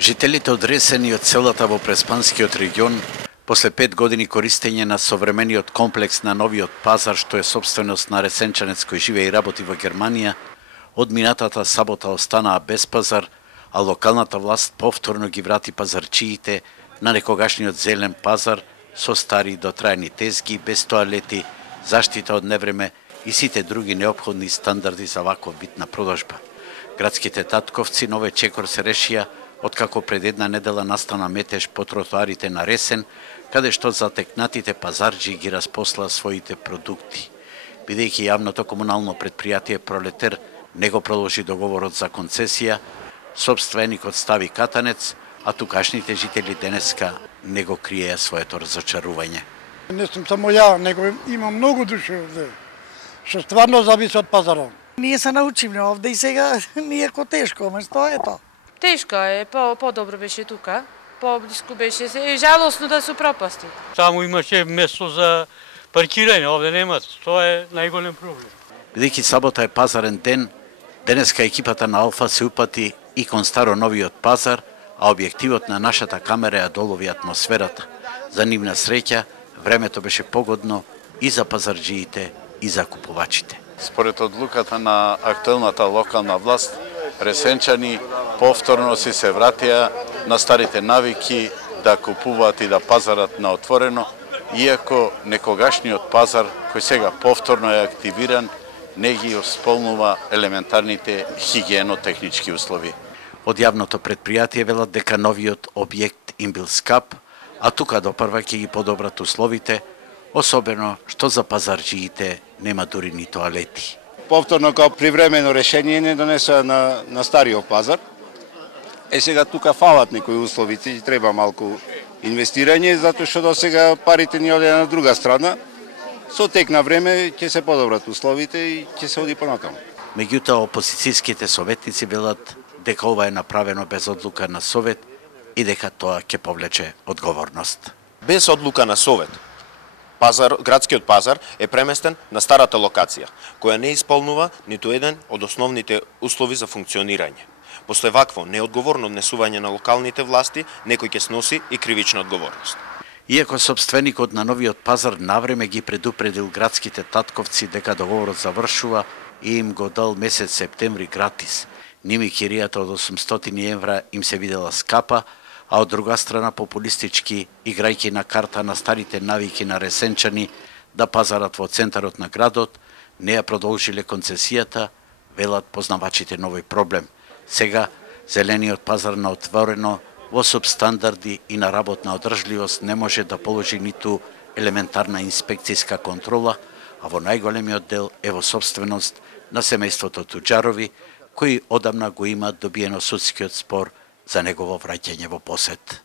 Жителите од Ресен и од селата во Преспанскиот регион, после 5 години користење на современиот комплекс на новиот пазар, што е собственост на ресенчанец кој живее и работи во Германија, од минатата сабота останаа без пазар, а локалната власт повторно ги врати пазарчиите на некогашниот зелен пазар со стари дотрајани тезги, без тоалети, заштита од невреме и сите други неопходни стандарди за ваков вид на продажба. Градските татковци нове чекор се решија откако пред една недела настана метеж по тротоарите на Ресен, каде што затекнатите пазарџи ги распослаа своите продукти. Бидејќи јавното комунално предпријатие Пролетер не го продолжи договорот за концесија, собственикот стави катанец, а тукашните жители денеска не го криеја своето разочарување. Не сум само ја, него има многу души овде, што стварно зависи од пазарот. Ние се научивме овде и сега ние ко тешко, ама што е тоа? Тешко е, по-добро беше тука, по-блиску беше, жалосно да се пропасти. Само имаше место за паркирање, овде нема, тоа е најголем проблем. Бидејќи сабота е пазарен ден, денеска екипата на Алфа се упати и кон старо новиот пазар, а објективот на нашата камера ја долови атмосферата. За нивна среќа, времето беше погодно и за пазарџиите и за купувачите. Според одлуката на актуелната локална власт, ресенчани повторно си се вратија на старите навики да купуваат и да пазарат на отворено, иако некогашниот пазар, кој сега повторно е активиран, не ги исполнува елементарните хигиено-технички услови. Од јавното предпријатие велат дека новиот објект им бил скап, а тука допрва ќе ги подобрат условите, особено што за пазарџиите нема дури ни тоалети. Повторно као привремено решение не донесоа на стариот пазар. Сега тука фалат некои условици и треба малку инвестирање, затоа што досега парите ни одеа на друга страна. Со тек на време ќе се подобрат условите и ќе се оди понатаму. Меѓутоа, опозицијските советници велат дека ова е направено без одлука на Совет и дека тоа ќе повлече одговорност. Без одлука на Совет, градскиот пазар е преместен на старата локација, која не исполнува ниту еден од основните услови за функционирање. После вакво неодговорно однесување на локалните власти, некој ќе сноси и кривична одговорност. Иако собственикот на новиот пазар навреме ги предупредил градските татковци дека договорот завршува и им го дал месец септември гратис, ними киријата од 800 евра им се видела скапа, а од друга страна популистички, играјќи на карта на старите навики на ресенчани да пазарат во центарот на градот, не ја продолжиле концесијата, велат познавачите новој проблем. Сега, зелениот пазар на отворено, во субстандарди и на работна одржливост не може да положи ниту елементарна инспекцијска контрола, а во најголемиот дел е во собственост на семејството Туџарови, кои одамна го имаат добиено судскиот спор за негово враќање во посет.